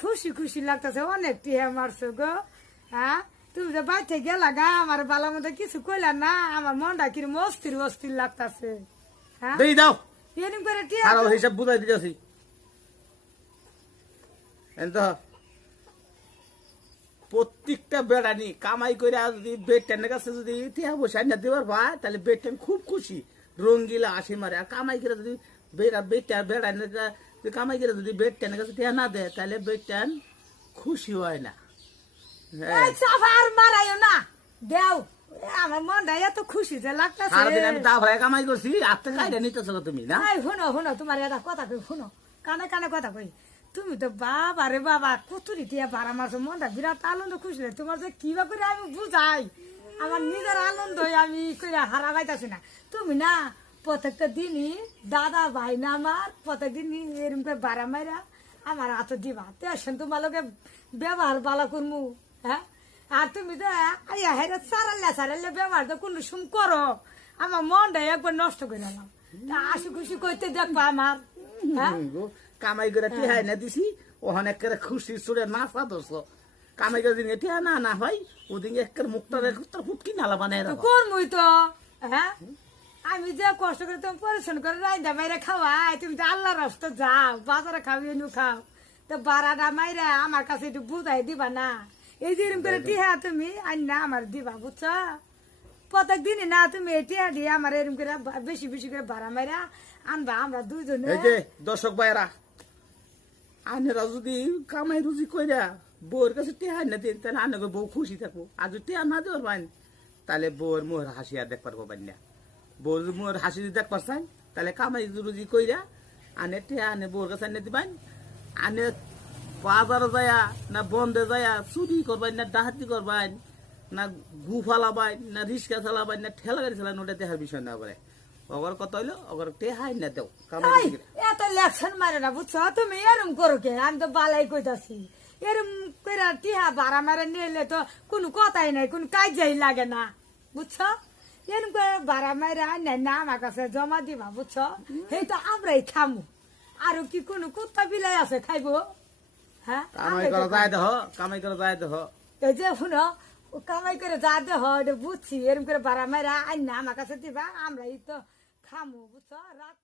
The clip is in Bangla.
খুশি খুশি লাগতেছে অনেক টিয়া মারছো গো। হ্যাঁ তুমি যে বাইতে গেলা গা আমার বালা মতো কিছু কইলা না, আমার মনটা কিরম অস্থির অস্থির লাগতেছে। হ্যাঁ দেই দাও এরকম করে টিয়া আর হিসাব বুঝাই দিতেছি। প্রত্যেকটা বেড়ানি কামাই করে যদি বেডটানের কাছে যদি ইতিহাস বসে না দেওয়ার ভাই, তাহলে বেডটান খুব খুশি রঙ্গিলা আসি মারে। আর কামাই করে যদি বেডটা বেড়ানের কামাই করে যদি বেডটানের কাছে টিয়া না দেয়, তাহলে বেডটান খুশি হয় না। সাফার মারাইও না দেও, আমার মনটা এত খুশি যে লাগতেছে। সারাদিন আমি তা ভাই কামাই করছি, আত্মা কাইরা নিতেছ তুমি না। শুনো শুনো তোমার এটা কথা কই, শুনো কানে কানে কথা কই। তুমি তো বাবা রে বাবা কুতুরি টিয়া বারা মারছো, মনটা বিরাট আনন্দ খুশি। তোমার যে কিবা করে আমি বুঝাই, আমার নিজের আনন্দ আমি করে হারা পাইতাছি না। তুমি না প্রত্যেকটা দিনই দাদা ভাই না আমার প্রত্যেকদিন এরকম করে বারা মাইরা আমার হাত দিবা, তেসন তোমার লোকে ব্যবহার ভালো করমু। হ্যাঁ আর তুমি তো হেরে সারাল্লা ব্যবহার তো কোনো সুম করো, আমার মনটা একবার নষ্ট করে দিলাম। আশি খুশি করতে দেখবা আমার। হ্যাঁ কামাই করে টিহাই না দিছি, ওখানে একেবারে খুশি সুরে নাচা দোষ। কামাই করে দিন টিহা না না হয় ওদিন একের মুখটা ফুটকি নালা বানায় করমুই তো। হ্যাঁ আমি যে কষ্ট করে তুমি পরিশ্রম করে রাইন্দা মাইরে খাওয়াই, তুমি তো আল্লাহর রাস্তা যাও বাজারে খাও এনু খাও, তো বারাটা মাইরা আমার কাছে একটু বুঝাই দিবা না। এই যে এরকম করে টিহা তুমি আইনা আমার দিবা, বুঝছো? প্রত্যেক দিনই না তুমি এই টিহা দিয়ে আমার এরকম করে বেশি বেশি করে বাড়া মাইরা আনবা, আমরা দুজনে। এই যে দর্শক ভাইরা, আনেরা যদি কামাই রুজি কইরা বউর কাছে টিহা না দিন, তাহলে আনে বউ খুশি থাকবো। আর যদি টিহা না দেওয়ার পান, তাহলে বউর মোহর হাসি আর দেখবার পাবেন না। বউর মোহর হাসি যদি দেখবার চান, তাহলে কামাই রুজি কইরা আনে টিহা আনে বউর কাছে আনে দিবেন। আনে বাজারে যায়া না বন্ধে যায়া চুরি করবেন না ডাহাতি করবেন না গু ফালাবেন না রিক্সা চালাবেন না ঠেলা গাড়ি চালাবেন, ওটা দেখার বিষয় না। বলে অগর কথা হইলো অগর টেহাই না দেও কামাই। এত লেকশন মারে না, বুঝছো? তুমি এরম করো কে? আমি তো বালাই কইতাছি এরম করে টিহা বাড়া মারে নিলে তো কোনো কথাই নাই, কোনো কাজই লাগে না, বুঝছো? এরম করে বাড়া মারে আনে না আমার কাছে জমা দিবা, বুঝছো? সেই তো আমরাই খামু, আর কি কোনো কুত্তা বিলাই আছে খাইবো? হ্যাঁ কামাই করা যায় দেহ, কামাই করা যায় দেহ। এই যে শুনো কামাই করে যা দেহ বুঝছি, এরম করে বাড়া মারা আইন না আমার কাছে দিবা, আমরাই তো খামু, বুঝছো? রাগ